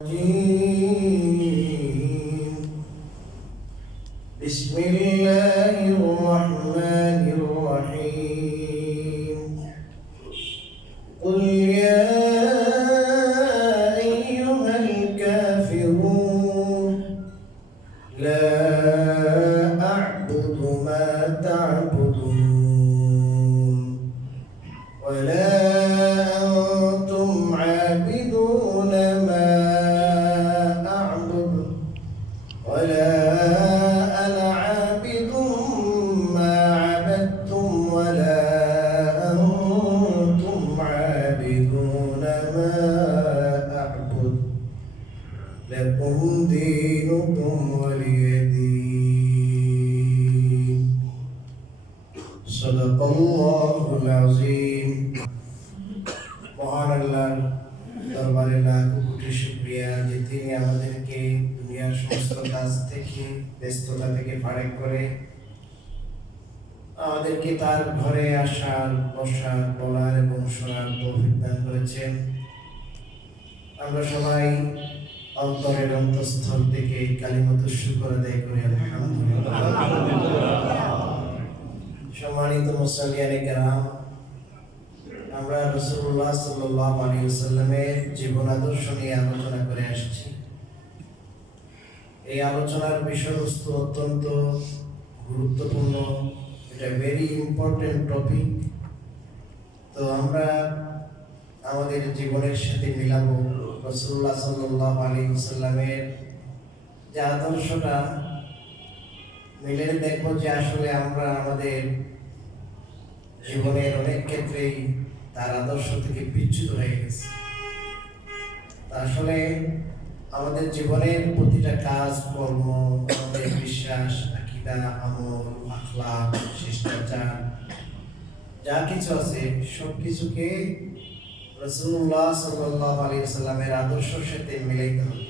بسم الله الرحمن الرحيم قل يا أيها الكافرون لا أعبد ما تعبدون ولا أنتم عابدون ما أعبد ولا أنا عابد ما عبدتم ولا أنتم عابدون ما أعبد لكم دينكم ولي دين صدق الله العظيم মহান আল্লাহর দরবারে লাখ কোটি শুকরিয়া যে তিনি আমাদেরকে দুনিয়ার সমস্ত কাজ থেকে ব্যস্ততা থেকে ফারেক করে আমাদেরকে তার ঘরে আসার বসার বলার এবং শোনার তৌফিক দান করেছেন। আমরা সবাই অন্তরের অন্তঃস্থল থেকে কালিমাতুশ শুকর আদায় করি আলহামদুলিল্লাহ। সম্মানিত মুসল্লিয়ানে কেরাম, আমরা রাসূলুল্লাহ সাল্লাল্লাহু আলাইহি ওয়াসাল্লামের জীবন আদর্শ নিয়ে আলোচনা করে আসছি। এই আলোচনার বিষয়বস্তু অত্যন্ত গুরুত্বপূর্ণ, এটা ভেরি ইম্পর্টেন্ট টপিক। তো আমরা আমাদের জীবনের সাথে মিলাবো রাসূলুল্লাহ সাল্লাল্লাহু আলাইহি ওয়াসাল্লামের যে আদর্শটা, মিলে দেখবো যে আসলে আমরা আমাদের জীবনের অনেক ক্ষেত্রেই তার আদর্শ থেকে বিচ্যুত হয়ে গেছে। আসলে আমাদের জীবনের প্রতিটা কাজ কর্ম, আমাদের বিশ্বাস, আকীদা, আমল, আখলাক, শিষ্টাচার যা কিছু আছে সবকিছুকে রাসূলুল্লাহ সাল্লাল্লাহু আলাইহি ওয়াসাল্লামের আদর্শের সাথে মিলাইতে হবে।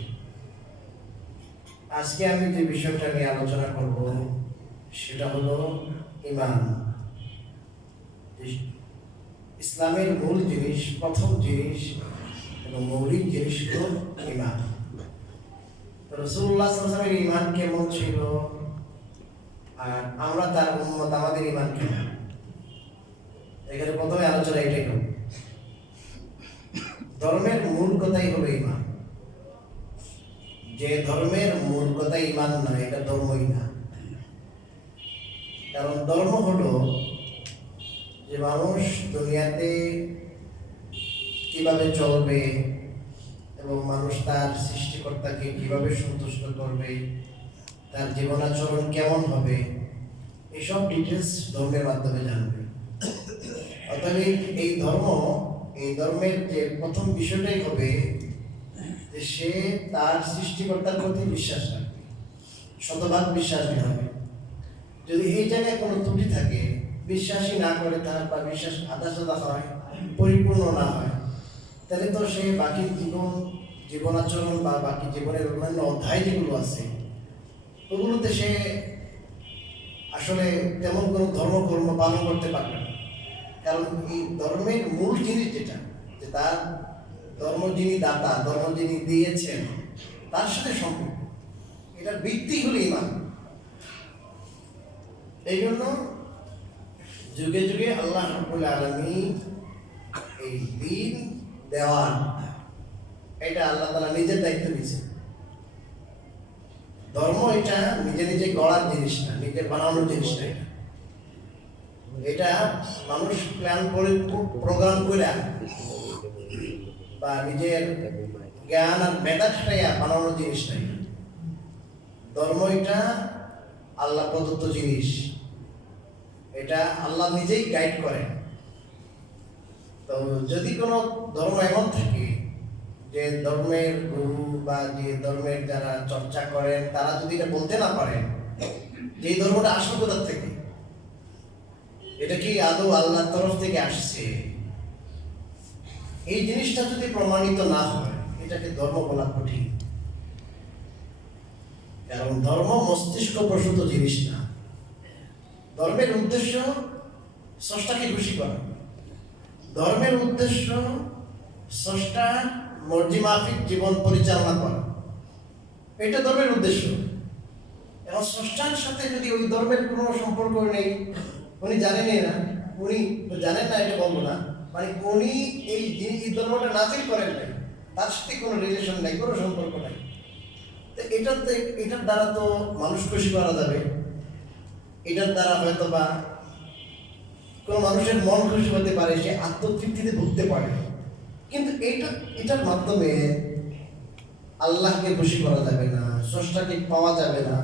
আজকে আমি যে বিষয়টা নিয়ে আলোচনা করব সেটা হলো ঈমান। ইসলামের মূল জিনিস, প্রথম জিনিস এবং মৌলিক জিনিস হলো ঈমান। রাসূলুল্লাহ সাল্লাল্লাহু আলাইহি ওয়াসাল্লামের ঈমান কেমন ছিল আর আমরা তার উম্মত, আমাদের ঈমান কেমন, এখানে প্রথমে আলোচনা এটাই করব। ধর্মের মূল কথাই হলো ঈমান। যে ধর্মের মূল কথা ঈমান না, এটা ধর্মই না। কারণ ধর্ম হলো যে মানুষ দুনিয়াতে কিভাবে চলবে এবং মানুষ তার সৃষ্টিকর্তাকে কিভাবে সন্তুষ্ট করবে, তার জীবনাচরণ কেমন হবে, এইসব ডিটেলস ধর্মের মাধ্যমে জানবে। অতএব এই ধর্মের যে প্রথম বিষয়টাই হবে যে সে তার সৃষ্টিকর্তার প্রতি বিশ্বাস রাখবে, শতভাগ বিশ্বাসী হবে। যদি এই জায়গায় কোনো ত্রুটি থাকে, বিশ্বাসী না করে তার বা বিশ্বাস আধা সাদা হয়, পরিপূর্ণ না হয়, তাহলে তো সে বাকি জীবনাচরণ বা বাকি জীবনের অন্যান্য অধ্যায় যেগুলো আছে ওগুলোতে সে আসলে তেমন কোনো ধর্মকর্ম পালন করতে পারবে না। কারণ এই ধর্মের মূল জিনিস যেটা, যে তার ধর্ম যিনি দাতা, ধর্ম যিনি দিয়েছেন তার সাথে সম্পর্ক, এটার ভিত্তি হলো ঈমান। এই জন্য যুগে যুগে আল্লাহ রাব্বুল আলামিন এই দ্বীন দেওয়ার, এটা আল্লাহ তাআলা নিজের দায়িত্ব নিয়েছেন। ধর্ম এটা নিজে নিজে গড়ার জিনিস না, নিজে বানানোর জিনিস না। এটা মানুষ প্ল্যান করে প্রোগ্রাম করে বা নিজের জ্ঞান আর মেধা খাটাইয়া বানানোর জিনিস নাই। ধর্ম এটা আল্লাহ প্রদত্ত জিনিস, এটা আল্লাহ নিজেই গাইড করেন। তো যদি কোনো ধর্ম এমন থাকে যে ধর্মের গুরু বা যে ধর্মের যারা চর্চা করেন তারা যদি এটা বলতে না পারেন যে এই ধর্মটা আসল কোথা থেকে, এটা কি আদৌ আল্লাহর তরফ থেকে আসছে, এই জিনিসটা যদি প্রমাণিত না হয় এটাকে ধর্ম বলা কঠিন। কারণ ধর্ম মস্তিষ্ক প্রসূত জিনিস না। ধর্মের উদ্দেশ্য স্রষ্টাকে খুশি করা, ধর্মের উদ্দেশ্য স্রষ্টা মর্জি মাফিক জীবন পরিচালনা করা, এটা ধর্মের উদ্দেশ্য। এবং স্রষ্টার সাথে যদি ওই ধর্মের কোনো সম্পর্ক নেই, উনি জানেনই না, উনি জানেন না এটা বলবো না, মানে উনি এই ধর্মটা নাজিল করেন নাই, তার সাথে কোনো রিলেশন নাই, কোনো সম্পর্ক নাই, তো এটার দ্বারা তো মানুষ খুশি করা যাবে, এটার দ্বারা হয়তো বা কোনো মানুষের মন খুশি হতে পারে, সে আত্মতৃপ্তিতে ভুগতে পারে, কিন্তু এটার মাধ্যমে আল্লাহকে খুশি করা যাবে না, স্রষ্টাকে পাওয়া যাবে না,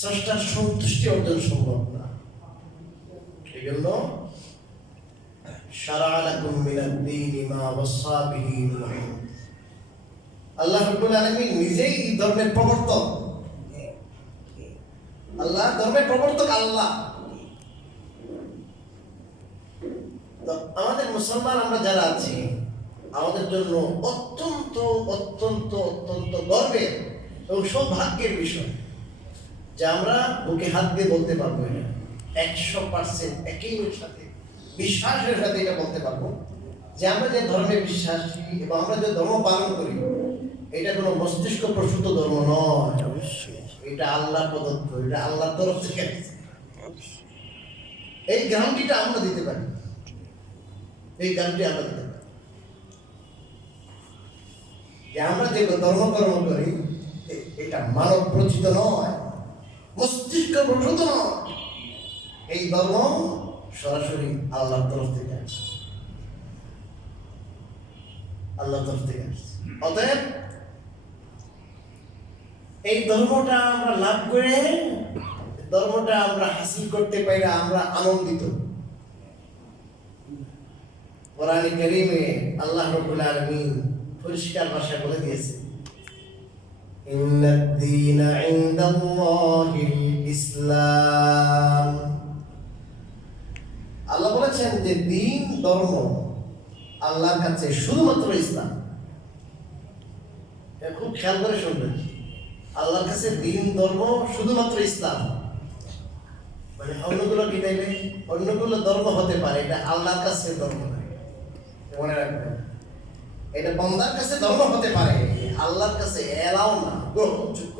স্রষ্টার সন্তুষ্টি অর্জন সম্ভব না। এই জন্য শারা'a লাকুম মিনাদ-দীনি মা ওয়াসা বিহি নূহ, আল্লাহ রাব্বুল আলামিন নিজেই এই ধর্মের প্রবর্তক। আল্লাহ ধর্মের প্রবর্তক আল্লাহ। তো আমাদের মুসলমান আমরা যারা আছি, আমাদের জন্য অত্যন্ত অত্যন্ত অত্যন্ত গর্বের এবং সৌভাগ্যের বিষয় যে আমরা বুকে হাত দিয়ে বলতে পারবো, 100% একই সাথে বিশ্বাসের সাথে এটা বলতে পারবো যে আমরা যে ধর্মে বিশ্বাসী এবং আমরা যে ধর্ম পালন করি, এটা কোনো মস্তিষ্ক প্রসূত ধর্ম নয়, এটা আল্লাহ প্রদত্ত, এটা আল্লাহর তরফ থেকে। এই গ্যারান্টিটা আমরা দিতে পারি, এই গ্যারান্টি আমরা দিতে পারি যে আমরা যে ধর্মকর্ম করি এটা মানব প্রচিত নয়, মস্তিষ্ক প্রসূত নয়, এই ধর্ম সরাসরি আল্লাহর তরফ থেকে আসছে, আল্লাহর তরফ থেকে আসছে। অতএব এই ধর্মটা আমরা লাভ করে, ধর্মটা আমরা হাসিল করতে পারি, আমরা আনন্দিত। কোরআনে কারীমে আল্লাহ রাব্বুল আলামিন পরিষ্কার ভাষায় বলে দিয়েছে, ইন্নাদ-দীনা ইনদাল্লাহিল ইসলাম। আল্লাহ বলেছেন যে দ্বীন, ধর্ম আল্লাহর কাছে শুধুমাত্র ইসলাম। খুব খেয়াল করে শুনবেন, আল্লাহর কাছে দ্বীন, ধর্ম শুধুমাত্র ইসলাম। মানে অন্যগুলো কি তাইলে অন্যগুলো ধর্ম হতে পারে, এটা আল্লাহর কাছে ধর্ম নয়, মনে রাখবেন। এটা বান্দার কাছে ধর্ম হতে পারে, আল্লাহর কাছে এলাও না, গ্রহণযোগ্য।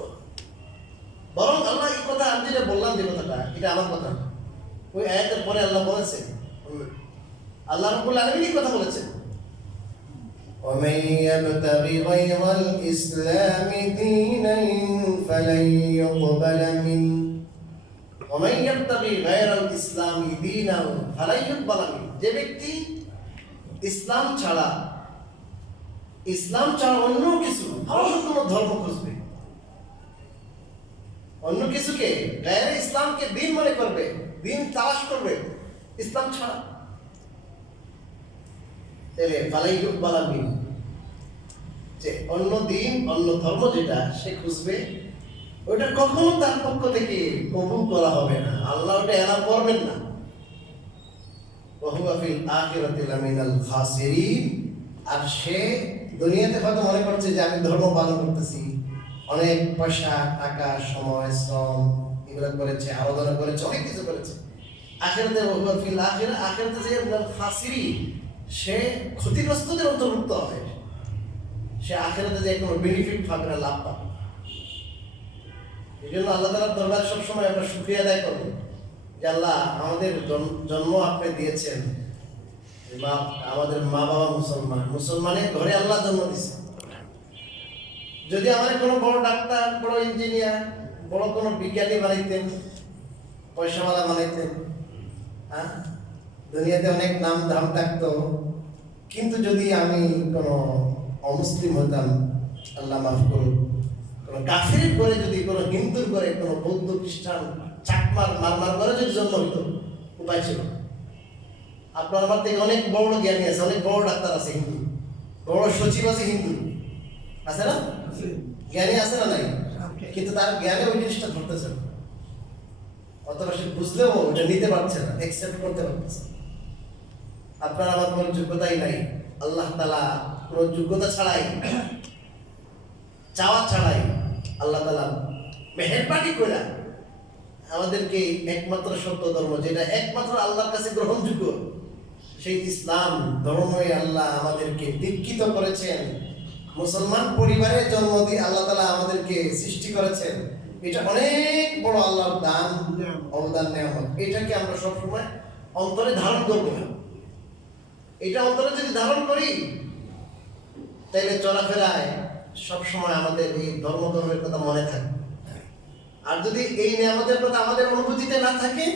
বরং আল্লাহ এই কথা, আমি যেটা বললাম যে কথাটা, এটা আমার কথা, ওই আয়াতের পরে আল্লাহ বলেছেন, আল্লাহ রাব্বুল আলামিন এই কথা বলেছেন, ومن يبتغ غير الإسلام دينا فلن يقبل منه ومن يبتغ غير الإسلام دينا فلن يقبل منه। যে ব্যক্তি ইসলাম ছাড়া অন্য কিছু ভালো কোনো ধর্ম খুঁজবে, অন্য কিছুকে গায়রে ইসলামকে দিন মনে করবে, দিন তালাশ করবে ইসলাম ছাড়া, তাহলে ফালাই ইউকবাল মিন, যে অন্য দিন অন্য ধর্ম যেটা সে খুঁজবে, ওটা কখনো তার পক্ষ থেকে কবুল করা হবে না, আল্লাহ ওটা এলাও করবেন না। ওয়া হুয়া ফিল আখিরাতি লামিনাল খাসিরিন। আর সে দুনিয়াতে হয়তো মনে করছে যে আমি ধর্ম পালন করতেছি, অনেক পয়সা, টাকা, সময়, শ্রম এগুলো করেছে, আরাধনা করেছে, অনেক কিছু করেছে, আখিরাতে ওয়া হুয়া ফিল আখিরাতে যে মিনাল খাসিরিন, সে ক্ষতিগ্রস্তদের অন্তর্ভুক্ত হবে, সে আখিরাতে যে কোনো বেনিফিট পাবে না, লাভ পাবে। এই জন্য আল্লাহ তাআলার দরবারে সবসময় আমরা শুকরিয়া আদায় করবো যে আল্লাহ আমাদের জন্ম আপনি দিয়েছেন, আমাদের মা বাবা মুসলমানের ঘরে আল্লাহ জন্ম দিয়েছে। যদি আমাদের কোনো বড় ডাক্তার, বড় ইঞ্জিনিয়ার, বড় কোনো বিজ্ঞানী বানাইতেন, পয়সাওয়ালা বানাইতেন, হ্যাঁ, দুনিয়াতে অনেক নাম ধাম থাকতো, কিন্তু যদি আমি কোনো অমুসলিম হতাম, আল্লাহ মাফ করুক, কোনো কাফির করে, যদি কোনো হিন্দুর করে, কোনো বৌদ্ধ, খ্রিস্টান, চাকমার, মারমার করে যদি জন্ম হইতো, উপায় ছিল। আপনার আমার থেকে অনেক বড় জ্ঞানী আছে, অনেক বড় ডাক্তার আছে হিন্দু, বড় সচিব আছে হিন্দু, আছে না? জ্ঞানী আছে না নাই? কিন্তু তার জ্ঞানে ওই জিনিসটা ধরতেছে না, অথবা সে বুঝলেও ওটা নিতে পারছে না, অ্যাকসেপ্ট করতে পারছে না। আপনার আমার কোনো যোগ্যতাই নাই, আল্লাহ তাআলা কোনো যোগ্যতা ছাড়াই, চাওয়া ছাড়াই আল্লাহ তাআলা মেহেরবানি করে আমাদেরকে একমাত্র সত্য ধর্ম, যেটা একমাত্র আল্লাহর কাছে গ্রহণযোগ্য, সেই ইসলাম ধর্মই আল্লাহ আমাদেরকে দীক্ষিত করেছেন। মুসলমান পরিবারে জন্ম দিয়ে আল্লাহ তাআলা আমাদেরকে সৃষ্টি করেছেন। এটা অনেক বড় আল্লাহর দান, অবদান, নিয়ামত। এটাকে আমরা সবসময় অন্তরে ধারণ করব। এটা অন্তরে যদি ধারণ করি তাহলে চলাফেরায় সবসময় আমাদের এই ধর্মের কথা মনে থাকবে। আর যদি এই নিয়ামতের কথা আমাদের অনুভূতিতে না থাকে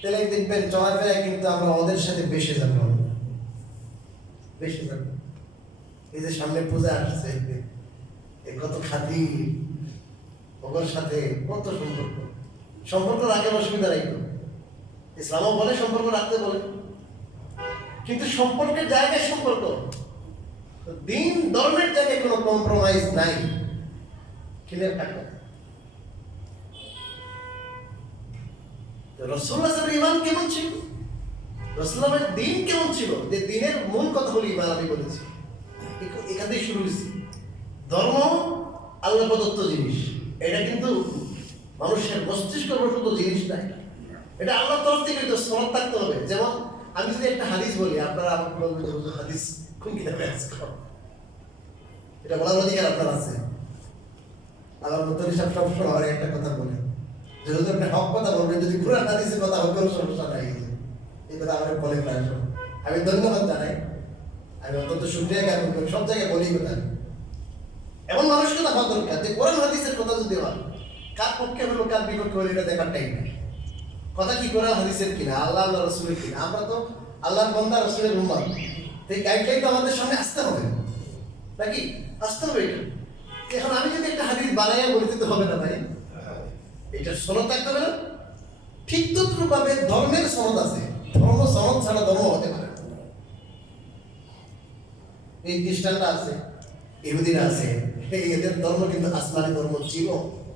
তাহলে দেখবেন চলাফেরায় কিন্তু আমরা ওদের সাথে বেশি যাবো। এই যে সামনে পূজা আসছে, কত খাতি, ওর সাথে কত সম্পর্ক রাখে, অসুবিধা নাই। ইসলামও বলে সম্পর্ক রাখতে বলে, কিন্তু সম্পর্কের জায়গায় সম্পর্ক, দিন ধর্মের জায়গায় কোনো কম্প্রোমাইজ নাই। ক্লিয়ার থাকবে। রাসূলুল্লাহ সাল্লাল্লাহু আলাইহি ওয়াসাল্লাম ইমান কেমন ছিল, রাসূলুল্লাহর দিন কেমন ছিল, যে দিনের মূল কথা হলো ইমান। আমি বলেছি এখান থেকে শুরু হয়েছি। ধর্ম আল্লাহ প্রদত্ত জিনিস, এটা কিন্তু মানুষের মস্তিষ্ক প্রসূত জিনিস নাই। এটা আল্লাহর তরফ থেকে সনদ থাকতে হবে। যেমন আমি যদি একটা হাদিস বলি, আপনারা আমাকে বলবেন হাদিস কোন কিতাবে আছে, এটা বলার অধিকার আপনার আছে। আবার মুফতি সাহেব সবসময় একটা কথা বলেন, যে যদি আপনি হক কথা বলবেন, যদি কোরআন হাদিসের কথা হবে কোনো সমস্যা নাই। এই কথা আমার বলে প্রায় সময়। আমি ধন্যবাদ জানাই, আমি অত্যন্ত শুকরিয়া জ্ঞাপন করি, সব জায়গায় বলি কথা। এমন মানুষকে দেখা দরকার যে কোরআন হাদিসের কথা যদি হয়, কার পক্ষে হলো কার বিপক্ষে হলো এটা দেখার টাইম নেই। কথা কি কোরআন হাদিসের কিনা, আল্লাহ আল্লাহ রসুলের কিনা। আমরা তো আল্লাহর বান্দা, রসুলের উম্মত। এই গাইডলাইন তো আমাদের সামনে আসতে হবে, নাকি আসতে হবে। এটা এখন আমি যদি একটা হাদিস বানাইয়া বলে দিতে হবে না ভাই, এটা সনদ থাকতে হবে না। ঠিক তদ্রুপভাবে ধর্মের সনদ আছে, ধর্ম সনদ ছাড়া ধর্ম হতে পারে। এই খ্রিস্টানরা আছে, ইহুদিরা আছে, এদের ধর্ম কিন্তু আসমানি ধর্ম ছিল,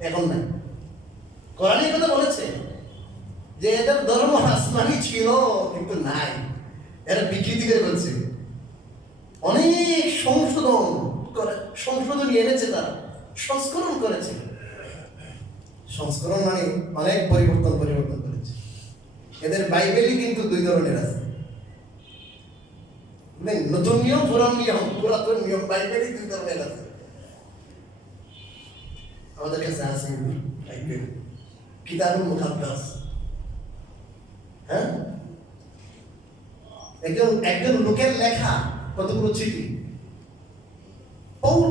এখন নাই। কোরআনের কথা বলেছে যে এদের ধর্ম আসমানি ছিল কিন্তু নাই, এরা বিকৃতি করে বলছে। অনেক সংশোধন এনেছে, তারা সংস্করণ করেছে। সংস্করণ মানে অনেক পরিবর্তন করেছে। এদের বাইবেলই কিন্তু দুই ধরনের আছে, নতুন নিয়ম, পুরাতন নিয়ম। বাইবেলই দুই ধরনের আছে। আমাদের কাছে আছে কিতাবুল মুকাদ্দাস। হ্যাঁ, একজন লোকের লেখা কতগুলো চিঠি। পৌল,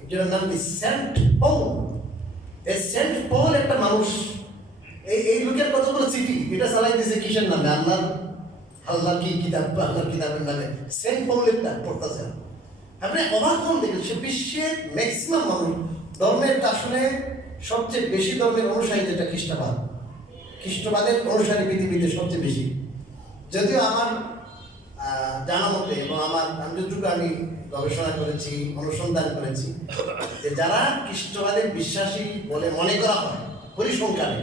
একজনের নাম কি সেন্ট পৌল। এই সেন্ট পৌল একটা মানুষ, এই লোকের কতগুলো চিঠি, এটা চালাই দিয়েছে কিসের নামে, আল্লাহর কি কিতাব, আল্লাহর কিতাবের নামে সেন্ট পৌলেরটা পড়তেছেন। আপনি অবাক হন দেখেন, সে বিশ্বের ম্যাক্সিমাম মানুষ ধর্মের, আসলে সবচেয়ে বেশি ধর্মের অনুসারী যেটা খ্রিস্টবাদ, খ্রিস্টবাদের অনুসারী পৃথিবীতে সবচেয়ে বেশি। যদিও আমার জানা মতে এবং আমি যতটুকু আমি গবেষণা করেছি, অনুসন্ধান করেছি, যে যারা খ্রিস্টবাদের বিশ্বাসী বলে মনে করা হয় পরিসংখ্যানে,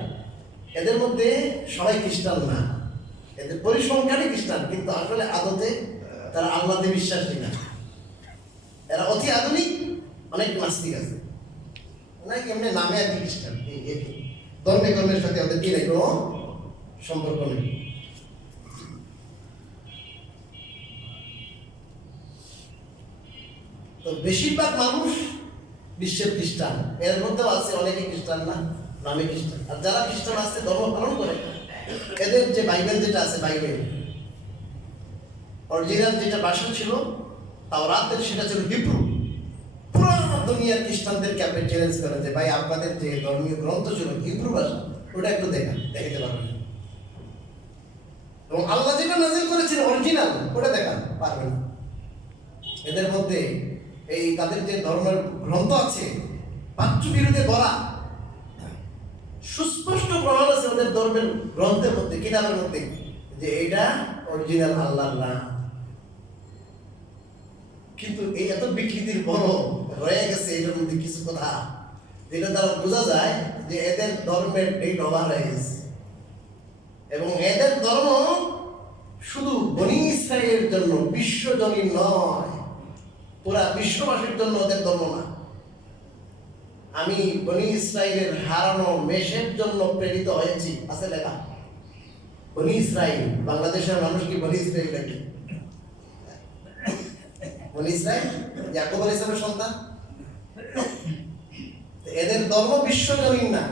এদের মধ্যে সবাই খ্রিস্টান না। এদের পরিসংখ্যানে খ্রিস্টান, কিন্তু আসলে আদতে তারা আল্লাহতে বিশ্বাসী না। এরা অতি আধুনিক, অনেক নাস্তিক আছে, অনেক এমনি নামে আর কি খ্রিস্টান। ধর্মের সাথে ওদের কি নেই, কোনো সম্পর্ক নেই। তো বেশিরভাগ মানুষ বিশ্বের খ্রিস্টান, এর মধ্যেও আছে অনেকে খ্রিস্টান না, নামে খ্রিস্টান। আর যারা খ্রিস্টান আছে, ধর্ম পালন করে, এদের যে বাইবেল যেটা আছে, বাইবেল অরিজিনাল যেটা ভাষা ছিল তাওরাতের, সেটা ছিল হিব্রু। পুরো দুনিয়ার খ্রিস্টানদেরকে আপনি চ্যালেঞ্জ করেন যে ভাই আপনাদের যে ধর্মীয় গ্রন্থ ছিল হিব্রু ভাষা, ওটা একটু দেখাতে পারবেন। এবং আল্লাহ যেটা নাযিল করেছিলেন অরিজিনাল, ওটা দেখান পারবেন না। এদের মধ্যে এই তাদের যে ধর্মের গ্রন্থ আছে, বাচ্চু বিরুদ্ধে বলা সুস্পষ্ট প্রমাণ আছে ওদের ধর্মের গ্রন্থের মধ্যে, কিতাবের মধ্যে, যে এটা অরিজিনাল আল্লাহর না। কিন্তু এই এত বিকৃতির বড় রয়ে গেছে এটার মধ্যে কিছু কথা, যেটা দ্বারা বোঝা যায় যে এদের ধর্মের ডেট ওভার হয়ে গেছে। এবং এদের ধর্ম শুধু বনী ইসরায়েলের জন্য, বিশ্বজনীন নয়, পুরা বিশ্ববাসীর জন্য ওদের ধর্ম না। আমি বনী ইসরায়েলের হারানো মেষের জন্য প্রেরিত হয়েছি, আছে লেখা। বনি ইসরাইল, বাংলাদেশের মানুষ কি বনি ইসরাইল নাকি? বনি ইসরাইল ইয়াকুব আলাইহিস সালামের সন্তান। এদের ধর্ম বিশ্বজনীন না,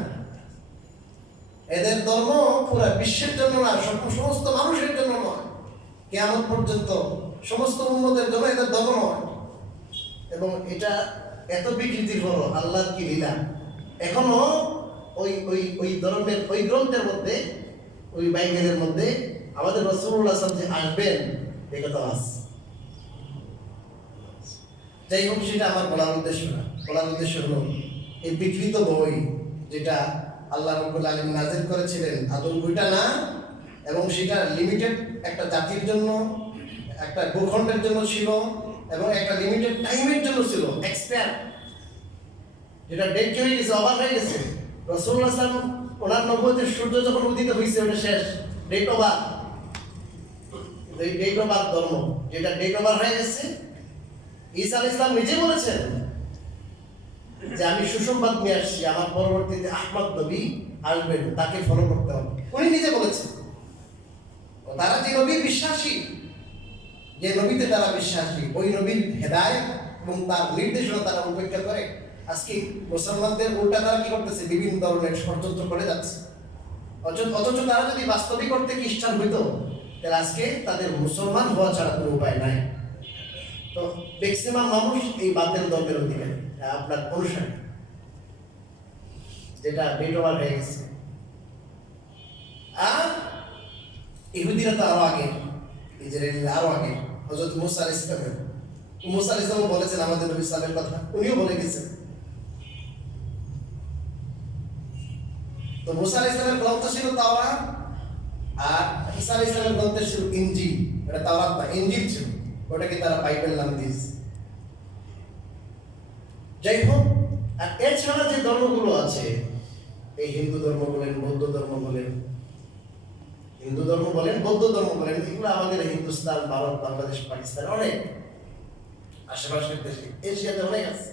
এদের ধর্ম পুরো বিশ্বের জন্য না, সমস্ত মানুষের জন্য নয়, কিয়ামত পর্যন্ত সমস্ত উম্মতের জন্য এদের ধর্ম নয়। এবং এটা এত বিকৃতির হলো আল্লাহর কি লীলা। এখনো ওই ওই ওই ধর্মের ওই গ্রন্থের মধ্যে, ওই বাইবেলের মধ্যে আমাদের রাসূলুল্লাহ সাল্লাল্লাহু আলাইহি ওয়াসাল্লাম যে আসবেন এই কথা আছে। যাই হোক, সেটা আমার বলার উদ্দেশ্য না। বলার উদ্দেশ্য হলো এই বিকৃত বই যেটা আল্লাহ রাব্বুল আলামিন নাযিল করেছিলেন আদম বইটা না, এবং সেটা লিমিটেড একটা জাতির জন্য, একটা ভূখণ্ডের জন্য ছিল, এবং একটা লিমিটেড টাইমের জন্য ছিল, এক্সপায়ার, যেটা ডেট হয়ে গেছে, ওভার হয়ে গেছে। রাসূলুল্লাহ সাল্লাল্লাহু আলাইহি ওয়াসাল্লাম ওনার নবুয়তের সূর্য যখন উদিত হয়েছে ওটা শেষ, ডেট ওভার। এই ডেট ওভার ধর্ম যেটা ডেট ওভার হয়ে গেছে। ঈসা আলাইহিস সালাম নিজে বলেছেন যে আমি সুসংবাদ নিয়ে আসছি, আমার পরবর্তীতে আহমদ নবী আসবেন, তাকে ফলো করতে হবে। উনি নিজে বলেছেন। তারা যে নবী বিশ্বাসী, যে নবীতে তারা বিশ্বাসী, ওই নবীর হেদায়েত এবং তার নির্দেশনা তারা উপেক্ষা করে আজকে মুসলমানদের উল্টা তারা কি করতেছে, বিভিন্ন ধরনের ষড়যন্ত্র করে যাচ্ছে। অথচ তারা যদি বাস্তবিক অর্থে খ্রিস্টান হইতো তাহলে আজকে তাদের মুসলমান হওয়া ছাড়া কোনো উপায় নাই। তো ম্যাক্সিমাম মানুষ এই বাতিল ধর্মের অধিকারী, আপনার অনুসারী, যেটা বেটোয়ার হয়ে গেছে। আর ইহুদিরা তো আরো আগে, ইসরায়েলিরা আরো আগে। হযরত মুসা আলাইহিস সালাম, মুসা আলাইহিস সালাম বলেছেন আমাদের নবী সাল্লাল্লাহু আলাইহি ওয়াসাল্লামের কথা, উনিও বলে গেছেন। তো মুসা আলাইহিস সালামের গ্রন্থ ছিল তাওরাত, আর ঈসা আলাইহিস সালামের গ্রন্থ ছিল ইনজিল। এটা তাওরাত না, ইনজিল ছিল, ওটাকে তারা বাইবেল নাম দিয়েছে। যাই হোক, আর এছাড়া যে ধর্মগুলো আছে, এই হিন্দু ধর্ম বলেন, বৌদ্ধ ধর্ম বলেন, হিন্দু ধর্ম বলেন, বৌদ্ধ ধর্ম বলেন, এগুলো আমাদের হিন্দুস্তান, ভারত, বাংলাদেশ, পাকিস্তান, অনেক আশেপাশের দেশে, এশিয়াতে অনেক আছে।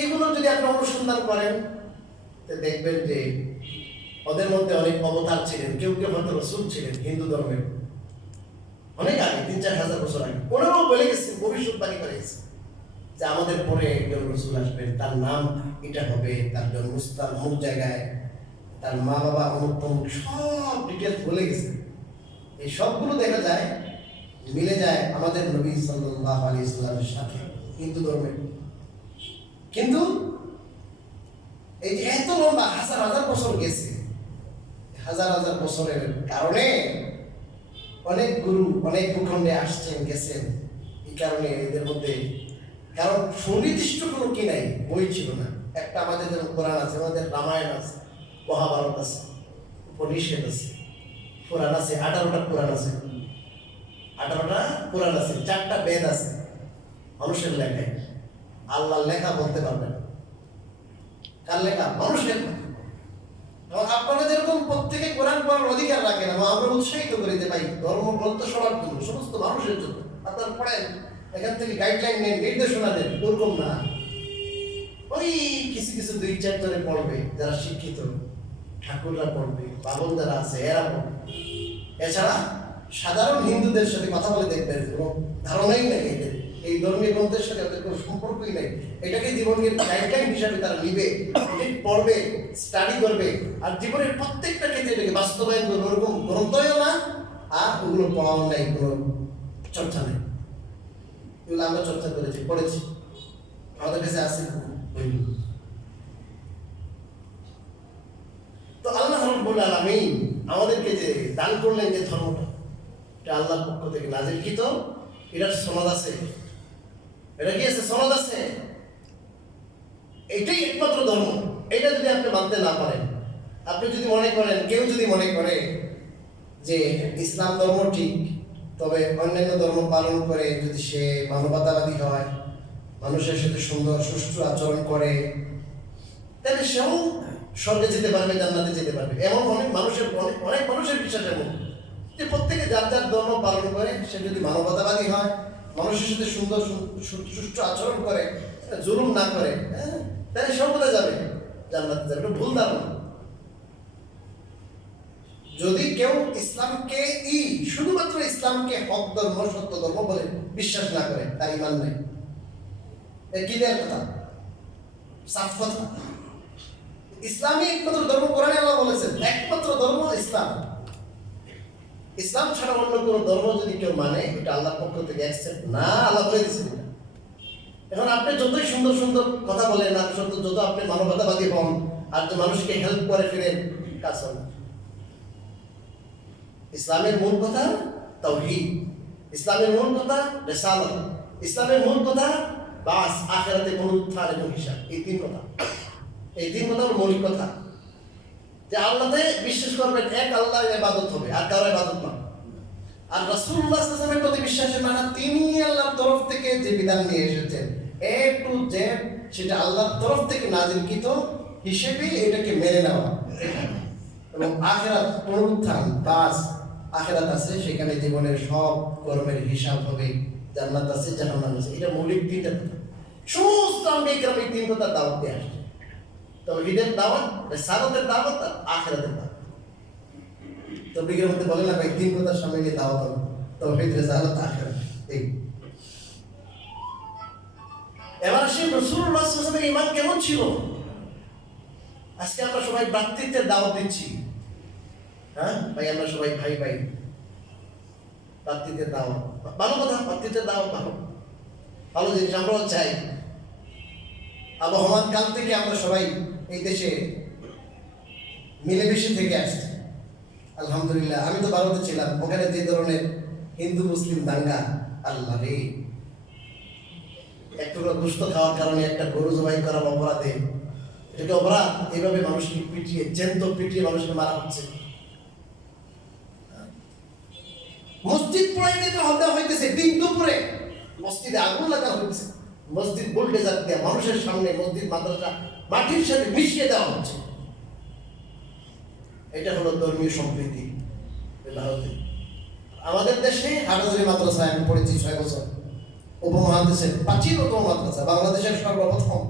এইগুলো যদি আপনি অনুসন্ধান করেন দেখবেন যে ওদের মধ্যে অনেক অবতার ছিলেন। কেউ কেউ হয়তো রাসূল ছিলেন হিন্দু ধর্মের, অনেক আগে, 3-4 হাজার বছর আগে। ওনারাও বলে গেছেন, ভবিষ্যৎবাণী করে গেছে যে আমাদের পরে একজন রাসূল আসবেন, তার নাম এটা হবে, তার জন্মস্থান অমুক জায়গায়, তার মা বাবা অমুক তমুক, সব ডিটেলস বলে গেছে। এই সবগুলো দেখা যায়, মিলে যায় আমাদের নবী সাল্লাল্লাহু আলাইহি ওয়াসাল্লামের সাথে হিন্দু ধর্মের। কিন্তু এই যে এত লম্বা হাজার হাজার বছর গেছে, হাজার হাজার বছরের কারণে অনেক গুরু অনেক ভূখণ্ডে আসছেন গেছেন। এই কারণে এদের মধ্যে কারণ সুনির্দিষ্ট কোনো কি নাই, বই ছিল না। একটা আমাদের যেমন কোরআন আছে, আমাদের রামায়ণ আছে, মহাভারত আছে, উপনিষদ আছে, পুরাণ আছে, 18টা পুরাণ আছে, 18টা পুরাণ আছে, 4টা বেদ আছে মানুষের লেখায়। আল্লাহর লেখা বলতে পারবেন, কার লেখা? মানুষের। এবং আপনারা যেরকম প্রত্যেকে কোরআন পড়ার অধিকার রাখেন, এবং আমরা উৎসাহিত করি যে ভাই ধর্মগ্রন্থ সবার জন্য, সমস্ত মানুষের জন্য, আপনারা পড়েন, এখান থেকে গাইডলাইন নেন, নির্দেশনা দেন, ওরকম না। ওই কিছু কিছু 2-4 জনে পড়বে যারা শিক্ষিত, ঠাকুররা পড়বে, বাবন যারা আছে এরা পড়বে। এছাড়া সাধারণ হিন্দুদের সাথে কথা বলে দেখবেন কোনো ধারণাই নেই, এদের এই ধর্মীয় গ্রন্থের সাথে ওদের কোনো সম্পর্কই নেই। এটাকে জীবনের গাইডলাইন হিসাবে তারা নিবে, পড়বে, স্টাডি করবে, আর জীবনের প্রত্যেকটা ক্ষেত্রে এটাকে বাস্তবায়ন করবে। ওরকম গ্রন্থও না, আর ওগুলো পড়াও নাই, কোনো চর্চা নেই। এগুলো আমরা চর্চা করেছি, পড়েছি, আমাদের কাছে আছে। তো আল্লাহ রাব্বুল আলামিন আমাদেরকে যে দান করলেন যে ধর্মটা, এটা আল্লাহর পক্ষ থেকে নাজিলকৃত, এটার সনদ আছে। এটা কি আছে? সনদ আছে। এটাই একমাত্র ধর্ম। এটা যদি আপনি মানতে না পারেন, আপনি যদি মনে করেন, কেউ যদি মনে করে যে ইসলাম ধর্ম ঠিক, তবে অন্যান্য ধর্ম পালন করে যদি সে মানবতাবাদী হয়, মানুষের সাথে সুন্দর সুষ্ঠু আচরণ করে, তাহলে সেও স্বর্গে যেতে পারবে, জান্নাতে যেতে পারবে। এমন অনেক মানুষের বিশ্বাস এমন যে প্রত্যেকে যার যার ধর্ম পালন করে, সে যদি মানবতাবাদী হয়, মানুষের সাথে সুন্দর সুষ্ঠু আচরণ করে, জুলুম না করে, তাহলে সেও কোথায় যাবে? জান্নাতে যাবে। এটা ভুল ধারণা। যদি কেউ ইসলামকে শুধুমাত্র ইসলামকে হক ধর্ম সত্য ধর্ম বলে বিশ্বাস না করে, তার ঈমান নেই। কি দেওয়ার কথা, সাফ কথা। ইসলামই একমাত্র ধর্ম, কোরআনে আল্লাহ বলেছেন একমাত্র ধর্ম ইসলাম। ইসলাম ছাড়া অন্য কোন ধর্ম যদি কেউ মানে, এটা আল্লাহর পক্ষ থেকে অ্যাকসেপ্ট না, আল্লাহ বলে দিয়েছেন এটা। এখন আপনি যতই সুন্দর সুন্দর কথা বলেন, আর যত আপনি মানবতাবাদী হন, আর যে মানুষকে হেল্প করে ফিরেন, কাজ হবে না। ইসলামের মূল কথা তাওহীদ, ইসলামের মূল কথা রিসালাত, ইসলামের মূল কথা বাস, আখিরাতে পুনরুত্থান এবং হিসাব। এই তিন কথা হলো মৌলিক কথা। যে আল্লাহতে বিশ্বাস করবেন, এক আল্লাহর ইবাদত হবে, আর কারো ইবাদত না। আর রাসূলুল্লাহ সাল্লাল্লাহু আলাইহি ওয়াসাল্লামের প্রতি বিশ্বাসের মানে তিনি আল্লাহর তরফ থেকে যে বিধান নিয়ে এসেছেন এ টু জেড, সেটা আল্লাহর তরফ থেকে নাযিলকৃত হিসেবে এটাকে মেনে নেওয়া। এবং আখিরাত, পুনরুত্থান, বাস, আখিরাত আছে, সেখানে জীবনের সব কর্মের হিসাব হবে, জান্নাত আছে, জাহান্নাম আছে। এটা মৌলিক তিনটা কথা। সমস্ত আম্বিয়া তিন কথা দাওয়াত দিয়ে আসছে। তাওহীদের দাওয়াত, রিসালাতের দাওয়াত, আর আখিরাতের দাওয়াত। তবলিগের মধ্যে বলে না ভাই, তিন কথার সামনে নিয়ে দাওয়াত হবে, তাওহীদ, রিসালাত, আখিরাত। এই এবার আসি রাসূলুল্লাহ সাল্লাল্লাহু আলাইহি ওয়াসাল্লামের ঈমান কেমন ছিল। আজকে আমরা সবাই ভ্রাতৃত্বের দাওয়াত দিচ্ছি। হ্যাঁ ভাই, আমরা সবাই ভাই ভাই, ভ্রাতৃত্বের দাওয়াত ভালো কথা, ভ্রাতৃত্বের দাওয়াত ভালো জিনিস, আমরাও চাই। আবহমান কাল থেকে আমরা সবাই এই দেশে মিলেমিশে থেকে আসছি, আলহামদুলিল্লাহ। আমি তো ভারতে ছিলাম, ওখানে যে ধরনের হিন্দু মুসলিম দাঙ্গা, আল্লাহ রে, একটু দুষ্ট খাওয়ার কারণে একটা গরু জবাই করার অপরাধে, এটাকে অপরাধ, এইভাবে মানুষকে পিটিয়ে, জ্যান্ত পিটিয়ে মানুষকে মারা হচ্ছে। মসজিদ পড়াই নিতে হত্যা হইতেছে, দিন দুপুরে মসজিদে আগুন লাগা হইতেছে, মসজিদ বুলডোজার দিয়ে মানুষের সামনে মসজিদ মাদ্রাসা মাটির সাথে মিশিয়ে দেওয়া হচ্ছে। এটা হলো ধর্মীয় সম্প্রীতি ভারতে। আমাদের দেশে হাটহাজারী মাদ্রাসায় আমি পড়েছি 6 বছর, উপমহাদেশের প্রাচীনতম মাদ্রাসা, বাংলাদেশের সর্বপ্রথম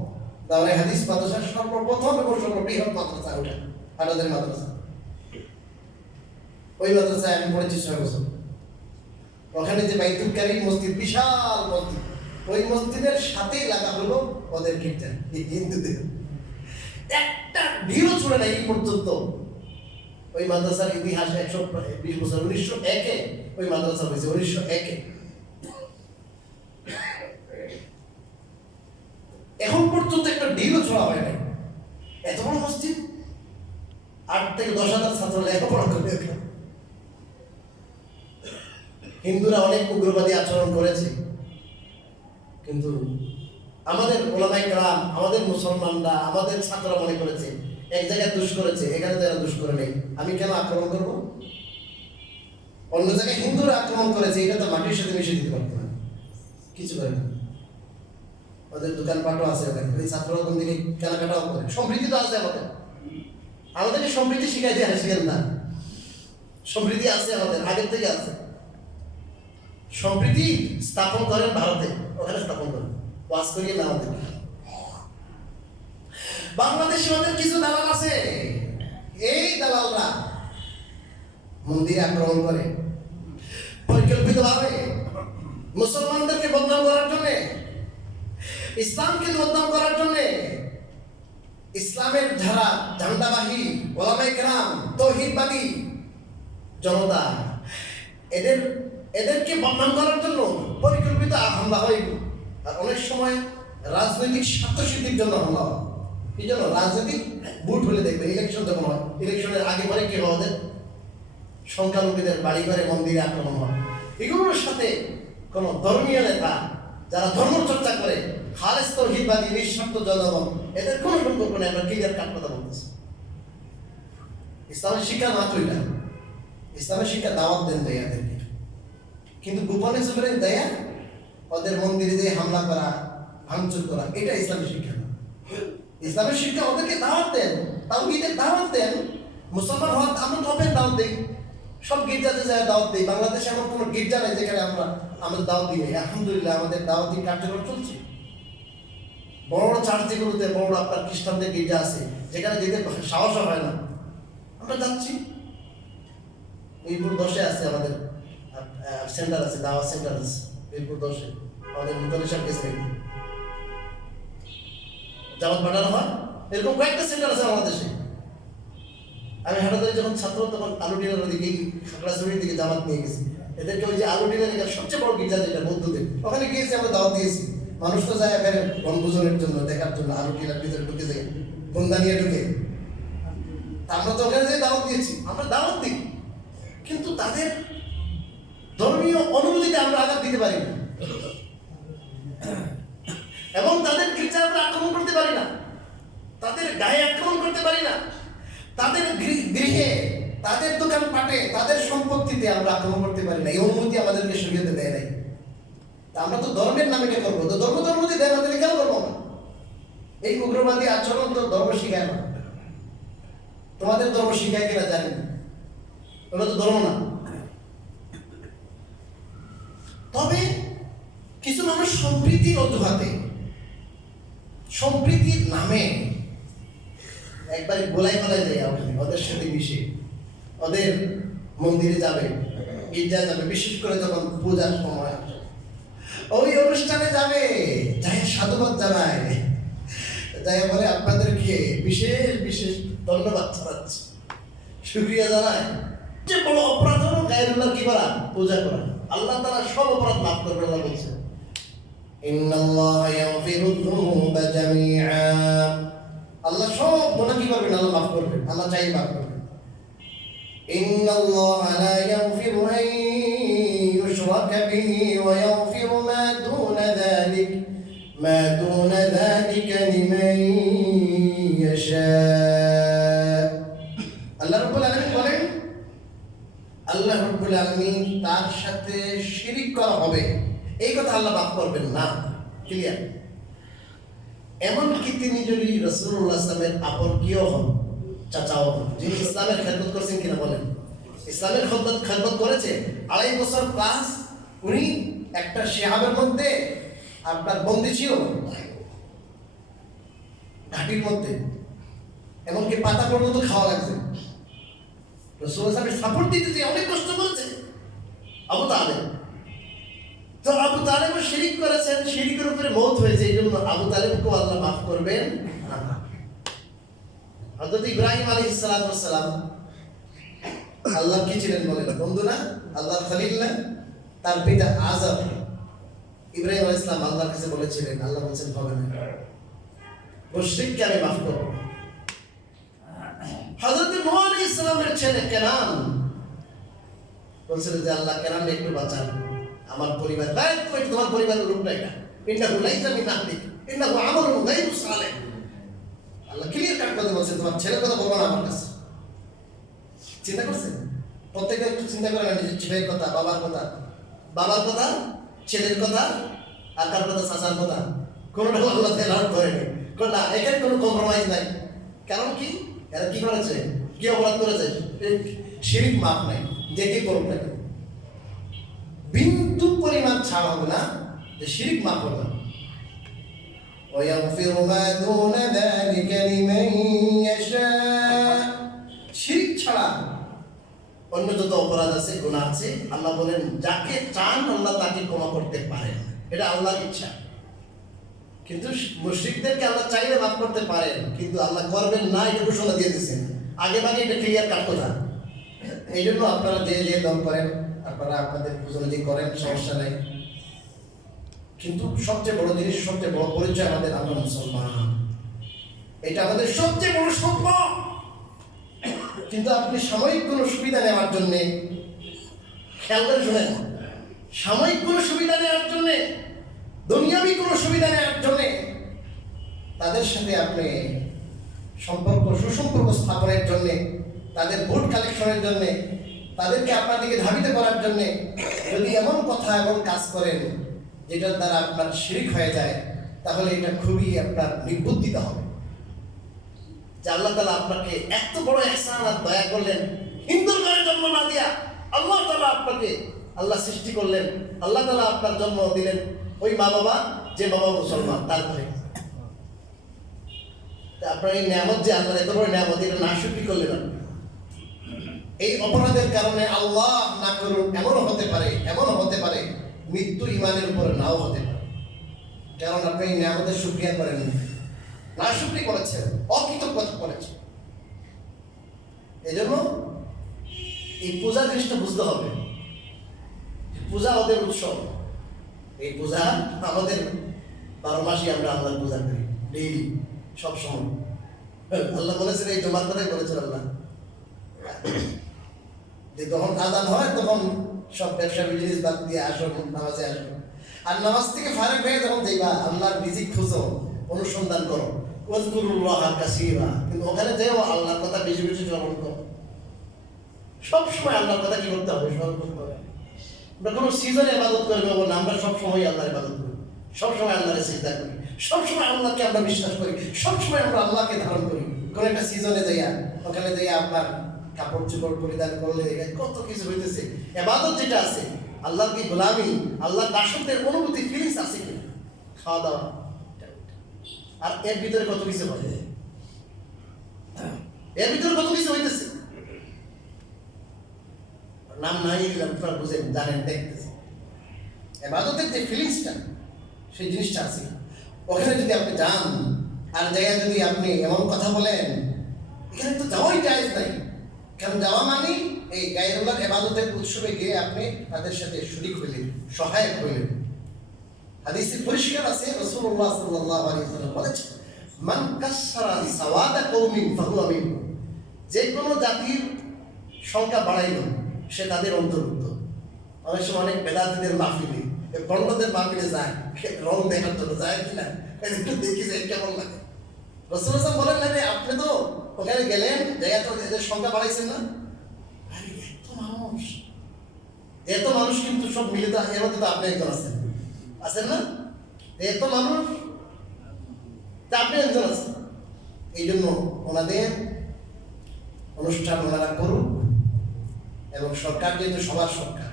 দাওরায়ে হাদিস মাদ্রাসার সর্বপ্রথম এবং সর্ববৃহৎ মাদ্রাসা ওটা হাটহাজারী মাদ্রাসা। ওই মাদ্রাসায় আমি পড়েছি 6 বছর। ওখানে যে বাইতুল কারীম মসজিদ, বিশাল মসজিদ, ওই মসজিদের সাথেই লাগা হলো ওদের কীর্তন, হিন্দুদের একটা ভিড়ও ছড়ে না এই পর্যন্ত। ওই মাদ্রাসার ইতিহাস 120 বছর, 1901-এ ওই মাদ্রাসা হয়েছে, 1901-এ। এখন পর্যন্ত একটা ঢিলও ছড়া হয় নাই। এত বড় মসজিদ, 8 থেকে 10,000 ছাত্র লেখাপড়া করে। হিন্দুরা অনেক উগ্রবাদী আচরণ করেছে, কিন্তু আমাদের ওলামায়ে কেরাম, আমাদের মুসলমানরা, আমাদের ছাত্ররা মনে করেছে এক জায়গায় দুষ করেছে, এখানে তো এরা দুষ করে নেই, আমি কেন আক্রমণ করবো? অন্য জায়গায় হিন্দুরা আক্রমণ করেছে, এটা তো মাটির সাথে মিশে দিতে পারতো না, কিছু করে না। ওদের দোকানপাটও আছে ওখানে, ওই ছাত্ররা ওখান থেকে কেনাকাটাও করে। সমৃদ্ধি তো আছে আমাদের, আমাদেরকে সমৃদ্ধি শিখাই দিয়ে শিখেন না। সমৃদ্ধি আছে আমাদের, আগের থেকে আছে। সম্প্রীতি স্থাপন করেন ভারতে, ওখানে স্থাপন করেন, ওয়াজ করিয়ে না আমাদের। বাংলাদেশে আমাদের কিছু দালাল আছে, এই দালালরা মন্দিরে আক্রমণ করে পরিকল্পিতভাবে, মুসলমানদেরকে বদনাম করার জন্য, ইসলামকে বদনাম করার জন্য। ইসলামের যারা ঝান্ডাবাহী ওলামায়ে কেরাম, তাওহীদবাদী জনতা, এদেরকে বদনাম করার জন্য পরিকল্পিত হামলা হয়। আর অনেক সময় রাজনৈতিক স্বার্থসিদ্ধির জন্য হামলা হয়। এই জন্য রাজনৈতিক বুট হলে দেখবে, ইলেকশন যখন হয়, ইলেকশনের আগে পরে কি হয়, ওদের সংখ্যালঘুদের বাড়ি ঘরে মন্দিরে আক্রমণ হয়। এগুলোর সাথে কোন ধর্মীয় নেতা যারা ধর্ম চর্চা করে, খালেস তাওহীদবাদী নিঃস্বার্থ জনগণ, এদের কোনো সম্পর্ক নেই। আমরা ক্লিয়ার কাট কথা বলতেছি। ইসলামের শিক্ষা মাত্র এটা, ইসলামের শিক্ষা দাওয়াত দেন দেয়াদেরকে, কিন্তু গোপনে চলে দেয়া ওদের মন্দিরে যে হামলা করা, ভাঙচুর করা, এটা ইসলামের শিক্ষা না। ইসলামের শিক্ষা ওদেরকে দাওয়াত দেন, তাওহীদের দাওয়াত দেন। মুসলমান হওয়ার আমরা ওপেন দাওয়াত দিই, সব গির্জাতে যায় দাওয়াত দিই। বাংলাদেশে এমন কোনো গির্জা নেই যেখানে আমরা আমাদের দাওয়াত দিই। আলহামদুলিল্লাহ আমাদের দাওয়াতি কার্যক্রম চলছে। বড় বড় চার্চগুলোতে, বড় আপনার খ্রিস্টানদের গির্জা আছে, যেখানে যেতে সাহস হয় না, আমরা যাচ্ছি। মিরপুর 10-এ আছে আমাদের সেন্টার আছে, দাওয়া সেন্টার আছে মিরপুর 10-এ। আমাদের মুতালি সাহেব গেছে, জামাত পাঠানো হয়, এরকম কয়েকটা সেন্টার আছে আমাদের দেশে। আমি হাটাদারি যখন ছাত্র তখন আলু ডিলারের দিকে, খাগড়াছড়ির দিকে জামাত নিয়ে গেছি। এদেরকে ওই যে আলু ডিলারের সবচেয়ে বড় গির্জা যেটা বৌদ্ধদের, ওখানে গিয়েছি, আমরা দাওয়াত দিয়েছি। মানুষ তো যায় এখানে বনভোজনের জন্য, দেখার জন্য, আলু ডিলার ভিতরে ঢুকে যায়, বন্দা নিয়ে ঢুকে। আমরা তো ওখানে যেয়ে দাওয়াত দিয়েছি, আমরা দাওয়াত দিই, কিন্তু তাদের ধর্মীয় অনুভূতিতে আমরা আঘাত দিতে পারি না, এবং তাদের গির্জা আমরা আক্রমণ করতে পারি না, তাদের গায়ে আক্রমণ করতে পারি না, তাদের গৃহে, তাদের দোকান পাটে, তাদের সম্পত্তিতে আমরা আক্রমণ করতে পারি না। এই অনুমতি আমাদেরকে শরীয়তে দেয় নাই। আমরা তো ধর্মের নামে এটা করবো, তো ধর্ম যদি দেয় না তাহলে কেন করবো না? এই উগ্রবাদী আচরণ তো ধর্ম শিখায় না। তোমাদের ধর্ম শিখায় কিনা জানি না, ওটা তো ধর্ম না। তবে কিছু মানুষ সম্প্রীতির অজুহাতে, সম্প্রীতির নামে একবারে গোলাই গোলাই যায়, ওদের সাথে মিশে ওদের মন্দিরে যাবে, গির্জায় যাবে, বিশেষ করে যখন পূজার সময় ওই অনুষ্ঠানে যাবে, যাই সাধুবাদ জানায়, যাই বলে আপনাদেরকে বিশেষ বিশেষ ধন্যবাদ জানাচ্ছি, শুকরিয়া জানায়। যে বড় অপরাধ হলো গায়রুল্লাহ কি করা, পূজা করা। আল্লাহ তাআলা সব অপরাধ মাফ করবেন। আল্লাহ বলছেন ইন্নাল্লাহা ইয়াগফিরুয যুনুবা জামিআ, আল্লাহ সব গুনাহ কি করবেন, আল্লাহ মাফ করবেন, আল্লাহ চাইলে মাফ করবেন। ইন্নাল্লাহা লা ইয়াগফিরু আন ইউশরাকা বিহি ওয়া ইয়াগফিরু মা দুনা যালিকা লিমান ইয়াশা। আল্লাহ রাব্বুল আলামিন বলেন, আল্লাহ রাব্বুল আলামিন তার সাথে শিরিক করা হবে এই কথা আল্লাহ মাফ করবেন না। ক্লিয়ার? এমনকি তিনি যদি রাসূলুল্লাহ সাল্লাল্লাহু আলাইহি ওয়াসাল্লামের আপনকিও হন, চাচাও হন, যিনি ইসলামের খেদমত করছেন কিনা বলেন? ইসলামের খেদমত করেছে 2.5 বছর প্লাস। উনি একটা শিহাবের মধ্যে আপনার বন্দী ছিল, ঘাটির মধ্যে, এমনকি পাতা পর্যন্ত খাওয়া লাগছে। রাসূলুল্লাহ সাল্লাল্লাহু সাপোর্ট দিতে যে অনেক কষ্ট করেছে আবু তালেব। তো আবু তালেব শিরিক করেছেন, শিরিকের উপরে মওত হয়েছে, এই জন্য আবু তালেবকে আল্লাহ মাফ করবেন না। হযরত ইব্রাহিম আলাইহিস সালাম আল্লাহ কি ছিলেন বলেন? বন্ধু না, আল্লাহর খলিল না? তার পিতা আজর ইব্রাহিম আলাইহিস সালাম আল্লাহর কাছে বলেছিলেন, আল্লাহ বলেছেন হবে না, মুশরিককে আমি মাফ করব। হযরত নূহ আলাইহিস সালামের ছেলে কেনান বলছিলেন যে আল্লাহ কেনানকে একটু বাঁচান, আমার পরিবার, তাই তোমার পরিবারের লোক না, এটা ইন্নাহু লাইসা মিন আহলিক ইন্নাহু আমালুন গায়রু সালেহ। আল্লাহ ক্লিয়ার কাট করে বলছেন তোমার ছেলের কথা বলবো না আমার কাছে। চিন্তা করছেন? প্রত্যেকটা একটু চিন্তা করেন, নিজের ছেলের কথা, বাবার কথা, বাবার কথা, ছেলের কথা, আর কার কথা, চাচার কথা, কোনোটা আল্লাহ এলাউ করেনি। না, এখানে কোনো কম্প্রোমাইজ নাই। কারণ কি? এরা কি করেছে, কি অপরাধ করেছে? শিরিক মাফ নাই, যেটি করুক না, বিন্দু পরিমাণ ছাড় হবে না যে শিরিক মাফ হবে না। ويغفر ما دون ذلك لمن يشاء। শিরক ছাড়া অন্য যত অপরাধ আছে, গুনাহ আছে, আল্লাহ বলেন যাকে চান আল্লাহ তাকে ক্ষমা করতে পারেন, এটা আল্লাহর ইচ্ছা। কিন্তু মুশরিকদেরকে আল্লাহ চাইলে মাফ করতে পারেন, কিন্তু আল্লাহ করবেন না, এটা ঘোষণা দিয়ে দিয়েছেন আগে ভাগে, এটা ক্লিয়ার কাট কথা। এই জন্য আপনারা যে যে দল করেন, আপনারা আপনাদের বুঝাবুঝি করেন, সমস্যা নাই। কিন্তু সবচেয়ে বড় জিনিস, সবচেয়ে বড় পরিচয় আমাদের, আমরা মুসলমান, এটা আমাদের সবচেয়ে বড় সম্পদ। কিন্তু আপনি সাময়িক কোনো সুবিধা নেওয়ার জন্য, খেয়াল করে শুনেন, সাময়িক কোনো সুবিধা নেওয়ার জন্য, দুনিয়াবি কোনো সুবিধা নেওয়ার জন্য তাদের সাথে আপনি সম্পর্ক, সুসম্পর্ক স্থাপনের জন্য, তাদের ভোট কালেকশনের জন্য, তাদেরকে আপনার দিকে ধাবিত করার জন্য যদি এমন কথা এবং কাজ করেন যেটার দ্বারা আপনার শিরিক হয়ে যায়, তাহলে এটা খুবই আপনার নির্বুদ্ধিত হবে। যে আল্লাহ তাআলা আপনাকে এত বড় ইহসান আর দয়া করলেন, হিন্দুর ঘরে জন্ম না দিয়া আল্লাহ তাআলা আপনাকে, আল্লাহ সৃষ্টি করলেন, আল্লাহ তাআলা আপনার জন্ম দিলেন ওই মা বাবা, যে বাবা মুসলমান, তার ঘরে। আপনার এই নিয়ামত, যে আপনার এত বড় নিয়ামত, এটা না শুকরি করলেন, এই অপরাধের কারণে আল্লাহ না করুন এমনও হতে পারে মৃত্যু ইমানের উপরে নাও হতে পারে, কারণ আপনি নিয়ামতের শুকরিয়া করেন না, শুকরিয়া করেছেন, অকৃতজ্ঞতা করেছেন। এই জন্য এই পূজা জিনিসটা বুঝতে হবে। পূজা ওদের উৎসব, এই পূজা আমাদের 12 মাসই আমরা আল্লাহর পূজা করি, ডেইলি, সবসময়। আল্লাহ বলেছেন, এই জমার কথাই বলেছেন আল্লাহ, যে যখন আজান হয় তখন সব ব্যবসা বিজনেস বাদ দিয়ে আসো, নামাজে আসো। আর নামাজ থেকে ফারাক হয়ে যখন দেখবা আল্লাহর রিজিক খুঁজো, অনুসন্ধান করো, ওয়াজকুরুল্লাহ কাসীরা, কিন্তু ওখানে যেও আল্লাহর কথা বেশি বেশি স্মরণ করো। সবসময় আল্লাহর কথা কি করতে হবে? স্মরণ করতে হবে। আমরা কোনো সিজনে ইবাদত করবো না, আমরা সবসময় আল্লাহর ইবাদত করি, সবসময় আল্লাহর সিজদা করি, সবসময় আল্লাহকে আমরা বিশ্বাস করি, সবসময় আমরা আল্লাহকে ধারণ করি। কোনো একটা সিজনে যাইয়া ওখানে যাইয়া আপনার কাপড় চোপড় পরিধান করলে কত কিছু হইতেছে। ইবাদত যেটা আছে, আল্লাহর কি গোলামি, আল্লাহর দাসত্বের অনুভূতি, ফিলিংস আছে কি? খাওয়া দাওয়া, আর এর ভিতরে কত কিছু হয়, এর ভিতরে কত কিছু হইতেছে, নাম নাই দিলাম, আপনারা বুঝেন, জানেন, দেখতেছে। ইবাদতের যে ফিলিংসটা, সেই জিনিসটা আছে। ওখানে যদি আপনি যান আর জায়গায় যদি আপনি এমন কথা বলেন, এখানে তো যাওয়াই জায়েজ নাই। কারণ যাওয়া মানে এই গায়রুল্লাহর ইবাদতের উৎসবে গিয়ে আপনি তাদের সাথে শরীক হইলেন, সহায়ক হইলেন। হাদিসে পরিষ্কার আছে, রাসূলুল্লাহ সাল্লাল্লাহু আলাইহি ওয়াসাল্লাম বলেছেন, মান কাসসারা সাওয়াদা কওমিন ফাহুয়া মিনহুম, যে কোনো জাতির সংখ্যা বাড়াইলো সে তাদের অন্তর্ভুক্ত। অনেক সময় অনেক বেদাতীদের মাহফিলে, বন্ডদের মাহফিলে যায়, রং দেখার জন্য যায় কিনা, একটু দেখি যে কেমন লাগে। রাসূলুল্লাহ বলেন, না রে, আপনি তো ওখানে গেলেন, জায়গা তো এদের সংখ্যা বাড়াইছেন না? আরে এত মানুষ কিন্তু সব মিলে তো এর মধ্যে তো আপনি একজন আছেন না? এত মানুষ, তা আপনি একজন আছেন। এই জন্য ওনাদের অনুষ্ঠান ওনারা করুক, এবং সরকার যেহেতু সবার সরকার,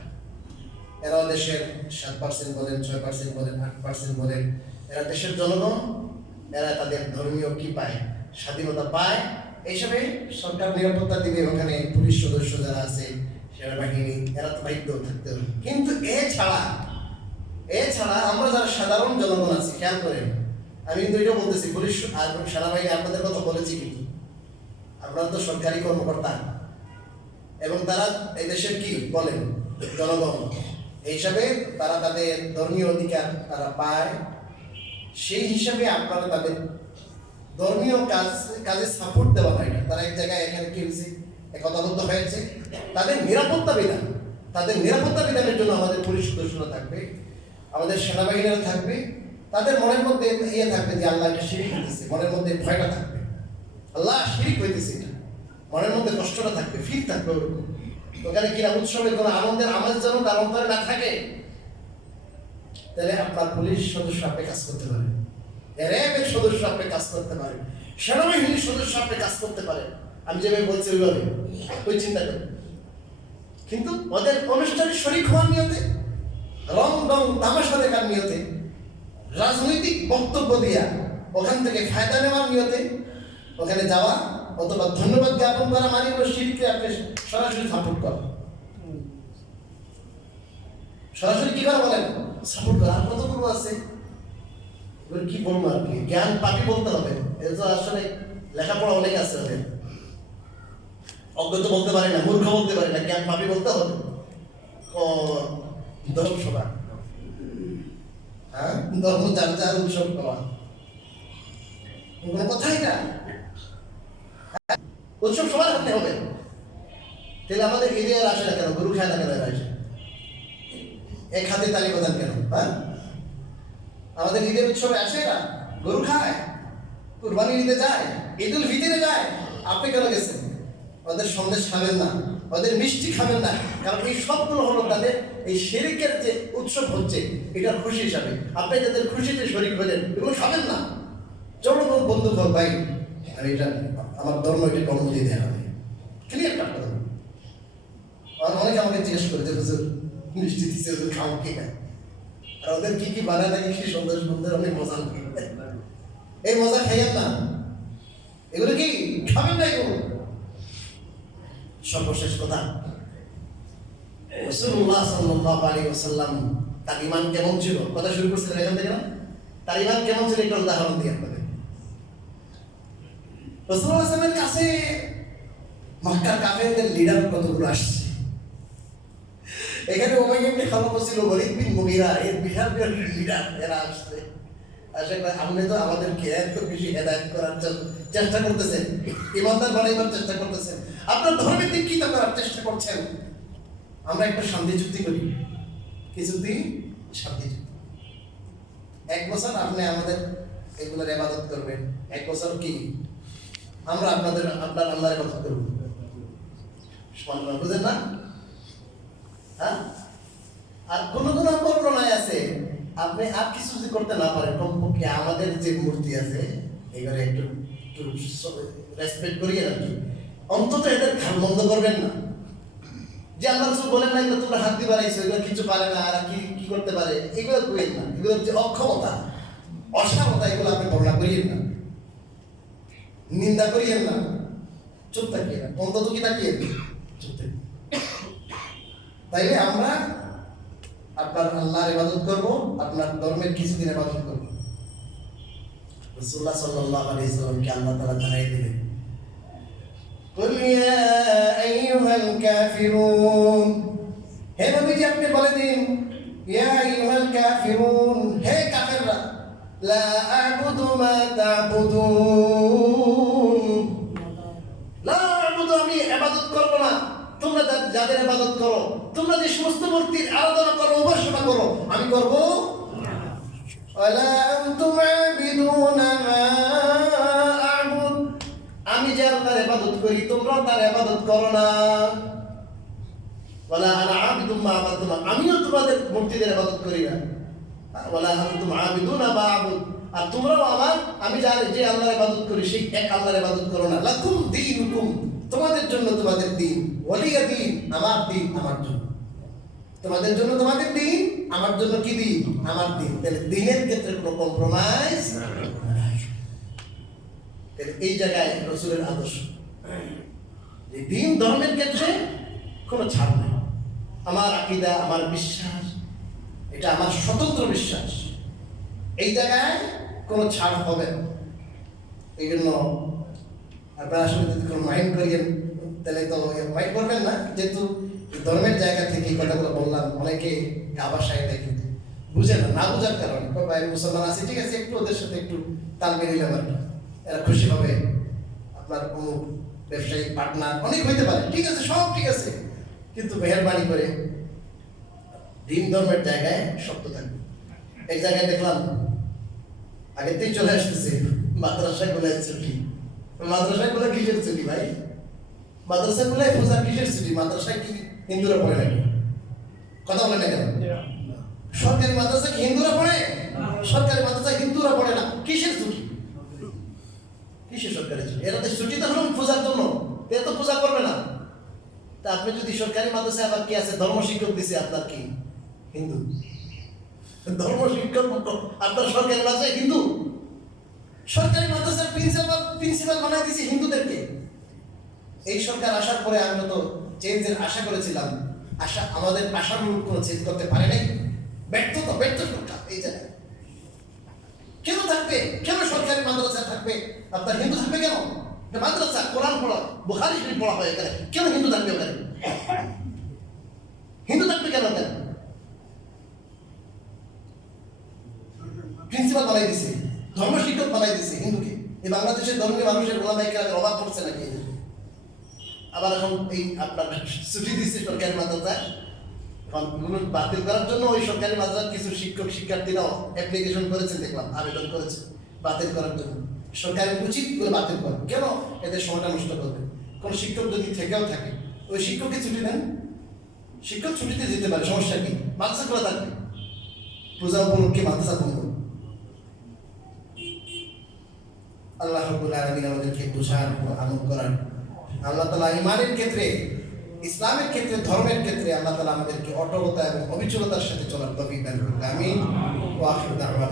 এরা দেশের 7% বলেন, 6% বলেন, 8% বলেন, এরা দেশের জনগণ, এরা তাদের ধর্মীয় কি পায়, স্বাধীনতা পায়। এইসবে সরকার নিরাপত্তা দিবে, ওখানে পুলিশ সদস্য যারা আছে, সেনাবাহিনী, এরা তো বাধ্য থাকতে হবে। কিন্তু এছাড়া আমরা যারা সাধারণ জনগণ আছি, খেয়াল করেন, আমি কিন্তু এটাও বলতেছি, পুলিশ আর সেনাবাহিনী আপনাদের কথা বলেছি, কিন্তু আপনারা তো সরকারি কর্মকর্তা, এবং তারা এই দেশের কি বলেন, জনগণ। এই হিসাবে তারা তাদের ধর্মীয় অধিকার তারা পায়। সেই হিসাবে আপনারা তাদের ধর্মীয় কাজে সাপোর্ট দেওয়া হয় না। তারা এক জায়গায় এখানে কি হয়েছে, একতাবদ্ধ হয়েছে, তাদের নিরাপত্তা বিধানের জন্য আমাদের পুলিশ সদস্যরা থাকবে, আমাদের সেনাবাহিনীরা থাকবে। তাদের মনের মধ্যে ইয়ে থাকবে যে আল্লাহ একটা শিরিক হইতেছে, মনের মধ্যে ভয়টা থাকবে, আল্লাহ শিরিক হইতেছে, মনের মধ্যে কষ্টটা থাকবে, ফিল থাকবে ওরকম। ওখানে কিনা উৎসবের কোনো আনন্দের আমেজ যেন তার অন্তরে না থাকে। তাহলে আপনার পুলিশ সদস্য আপনি কাজ করতে পারেন, র্যাবের সদস্য আপনি কাজ করতে পারেন, সেনাবাহিনীর সদস্য আপনি কাজ করতে পারেন। আমি যেভাবে বলছি ওইভাবে, ওই চিন্তা করেন। কিন্তু ওদের অনুষ্ঠানে শরীক হওয়ার নিয়তে, রং তামাশা দেখার নিয়তে, রাজনৈতিক বক্তব্য দিয়া ওখান থেকে ফায়দা নেওয়ার নিয়তে ওখানে যাওয়া, অথবা ধন্যবাদ জ্ঞাপন করা, মানে হলো শিরকে আপনি সরাসরি সাপোর্ট করা। সরাসরি কি করে বলেন, সাপোর্ট করা। আর কতগুলো আছে, কি বলবো আর কি, জ্ঞান পাপি বলতে হবে। এর তো আসলে লেখাপড়া অনেক আছে, ওদের অজ্ঞ তো বলতে পারে না, মূর্খ বলতে পারে না, জ্ঞান পাপি বলতে হবে। ধর্ম সভা, হ্যাঁ, ধর্ম যার উৎসব করা, কোনো কথাই না। উৎসব সবাই করতে হবে। তাহলে আমাদের ঈদে আর আসে না কেন, গরু খায় না কেন, আসে এক হাতে তালি বাজান কেন? হ্যাঁ, আমাদের ঈদের উৎসবে আসে না, গরু খায়, কুরবানির ঈদে যায়, ঈদুল ফিতরে যায়। আপনি কেন গেছেন? ওদের সন্দেশ খাবেন না, ওদের মিষ্টি খাবেন না, কারণ এই সবগুলো হলো তাদের এই শিরকের যে উৎসব হচ্ছে, এটার খুশি হিসাবে আপনি যাদের খুশিতে শরীক হলেন, এগুলো খাবেন না। চলো বন্ধু কর ভাই, আর এটা আমার ধর্ম, এটা অনুমতি দেওয়া হবে, ক্লিয়ার কাট কথা। অনেকে আমাকে জিজ্ঞেস করে যে হুজুর মিষ্টি দিচ্ছে, হুজুর খাও কি না, আর ওদের কি কি বানায় নাকি কি সন্দেশ বন্ধুর অনেক মজা লাগে। এই মজা খাইয়েন না, এগুলো কি খাবেন না, এগুলো সর্বশেষ কথা, রাসূলুল্লাহ সাল্লাল্লাহু আলাইহি ওয়াসাল্লাম তার ঈমান কেমন ছিল? কথা শুরু করছিলেন এখান থেকে না? তার ঈমান কেমন ছিল একটা উদাহরণ দিই আপনাদের। রাসূলুল্লাহ সাল্লাল্লাহু আলাইহি ওয়াসাল্লামের কাছে মক্কার কাফেরদের লিডার কতগুলো আসছে। এখানে উমাইয়া ইবনে খালাফ ছিল, ওয়ালিদ বিন মুগীরা, এর বিশাল বিশাল লিডার এরা আসছে। আসলে আপনি তো আমাদেরকে এত বেশি হেদায়েত করার চেষ্টা করতেছেন, ইমানদার বানাইবার চেষ্টা করতেছেন, আপনার ধর্মের দীক্ষিত করার চেষ্টা করছেন। আমরা একটা শান্তি চুক্তি করি, কি চুক্তি? শান্তি চুক্তি। 1 বছর আপনি আমাদের এগুলোর ইবাদত করবেন, 1 বছর কি আমরা আপনার আল্লাহর ইবাদত করব। বুঝেন না? হ্যাঁ, আর কোন বর্ণনায় আছে আপনি আর কিছু যদি করতে না পারেন, কমপক্ষে আমাদের যে মূর্তি আছে এবারে একটু রেসপেক্ট করিয়ে আর কি, অন্তত এদের খান বন্ধ করবেন না। যে আল্লাহ রাসূল বলেন না এগুলো তোমরা হাত দিয়ে বাড়াইছো, এগুলো কিছু পারে না, আর কি করতে পারে, এগুলো করেন না। এগুলোর যে অক্ষমতা, অসামতা, এগুলো আপনি বর্ণনা করিয়েন না, নিন্দা করিয়েন না, চুপ থাকিয়ে না, অন্তত কি তাকিয়ে চুপ থাকি। তাইলে আমরা আপনার আল্লাহর ইবাদত করব, আপনার ধর্মের কিছুদিন ইবাদত করব। রাসূলুল্লাহ সাল্লাল্লাহু আলাইহি ওয়াসাল্লামকে আল্লাহ তাআলা জানাই দিলেন, কুল ইয়া আইয়ুহাল কাফিরুন, হে নবীজি আপনি বলে দিন, ইয়া আইয়ুহাল কাফিরুন, হে কাফেররা, লা আ'বুদু মা তা'বুদুন, লা আ'বুদু, আমি ইবাদত করব না তোমরা যাদের ইবাদত করো, তোমরা যে সমস্ত মূর্তির আরাধনা করো, উপাসনা করো, আমি করব না। ওয়ালা আনতুম আবিদুনা মা আ'বুদ, আমি যে আল্লাহর ইবাদত করি তোমরাও তার ইবাদত করো না। ওয়ালা আনা আবিদুম মা আ'বাদতুম, আমিও তোমাদের মূর্তিদের ইবাদত করি না। ওয়ালা আনতুম আবিদুনা মা আ'বুদ, আর তোমরাও আমি যে আল্লাহর ইবাদত করি সেই এক আল্লাহর ইবাদত করো না। লাকুম দীনুকুম, তোমাদের জন্য তোমাদের দিন, ওয়ালিয়া দিন, আমার দিন আমার জন্য। তোমাদের জন্য তোমাদের দিন, আমার জন্য কি দিন? আমার দিন। তাহলে দিনের ক্ষেত্রে কোনো কম্প্রোমাইজ নাই। এই জায়গায় রাসূলের আদর্শ, এই দিন ধর্মের ক্ষেত্রে কোনো ছাড় নাই। আমার আকীদা, আমার বিশ্বাস, এটা আমার স্বতন্ত্র বিশ্বাস, এই জায়গায় কোনো ছাড় হবে না। এই জন্য আপনারা আসলে যদি কোনো মাইন্ড করিয়েন তাহলে তো মাইন্ড করবেন না, যেহেতু ধর্মের জায়গা থেকে এই কথাগুলো বললাম, অনেকে আবাসায় দেয় কিন্তু বুঝে না বোঝার কারণে, বাইরে মুসলমান আছে ঠিক আছে, একটু ওদের সাথে একটু তাল মিলিলাম আর কি, এরা খুশি হবে, আপনার কোনো ব্যবসায়িক পার্টনার অনেক হইতে পারে, ঠিক আছে, সব ঠিক আছে, কিন্তু মেহরবানি করে দিন ধর্মের জায়গায় শব্দ থাকবে। এক জায়গায় দেখলাম আগেতেই চলে আসতেছে মাদ্রাসাগুলো ছুটি। মাদ্রাসাগুলো কিসের ছুটি ভাই? মাদ্রাসাগুলো পূজার কিসের ছুটি? মাদ্রাসায় কি হিন্দুরা পড়ে নাকি? কথা বলে না কেন? সরকারি মাদ্রাসা কি হিন্দুরা পড়ে? সরকারি মাদ্রাসা হিন্দুরা পড়ে না। কিসের ছুটি? কিসের সরকারি ছুটি? এরা তো ছুটি তো হলো পূজার জন্য, এরা তো পূজা করবে না। তা আপনি যদি সরকারি মাদ্রাসায় আবার কি আছে, ধর্ম শিক্ষক দিছে, আপনার কি হিন্দু? ধর্ম শিক্ষক আপনার সরকারি মাদ্রাসায় হিন্দু? সরকারি মাদ্রাসার প্রিন্সিপাল বানাই দিয়েছে হিন্দুদেরকে। এই সরকার আসার পরে আমরা তো চেঞ্জের আশা করেছিলাম, আমাদের আশার মূল কোনো চেঞ্জ করতে পারে নাই। ব্যর্থ সরকার। এই জায়গায় কেন থাকবে? কেন সরকারি মাদ্রাসা থাকবে আপনার হিন্দু থাকবে কেন? মাদ্রাসা, কোরআন পড়া, বুখারী শরীফ পড়া হয় এখানে, কেন হিন্দু থাকবে ওখানে? হিন্দু থাকবে কেন ওখানে? প্রিন্সিপাল বানাই দিছে, ধর্ম শিক্ষক বানাই দিছে হিন্দুকে। এই বাংলাদেশের ধর্মীয় মানুষের ওলামায়ে কেরামের অভাব পড়ছে নাকি? আবার এখন এই আপনার ছুটি দিচ্ছে সরকারি মাদ্রাসায়, বাতিল করার জন্য ওই সরকারি মাদ্রাসার কিছু শিক্ষক শিক্ষার্থীরাও অ্যাপ্লিকেশন করেছেন, দেখলাম আবেদন করেছে বাতিল করার জন্য। সরকারের উচিত করে বাতিল করা, কেন এদের সময়টা নষ্ট করবে? কোন শিক্ষক যদি থেকেও থাকে ওই শিক্ষককে ছুটি দেন, শিক্ষক ছুটিতে যেতে পারে, সমস্যা কি? মাদ্রাসা খোলা থাকবে, পূজা উপলক্ষে মাদ্রাসা বন্ধ। আল্লাহ রাব্বুল আলামিন আমাদেরকে বুঝার ও আমল করার, আল্লাহ তাআলা ঈমানের ক্ষেত্রে, ইসলামের ক্ষেত্রে, ধর্মের ক্ষেত্রে আল্লাহ তাআলা আমাদেরকে অটলতা এবং অবিচলতার সাথে চলার তৌফিক দান করুন। আমিন। ওয়া আখিরু দাওয়ানা।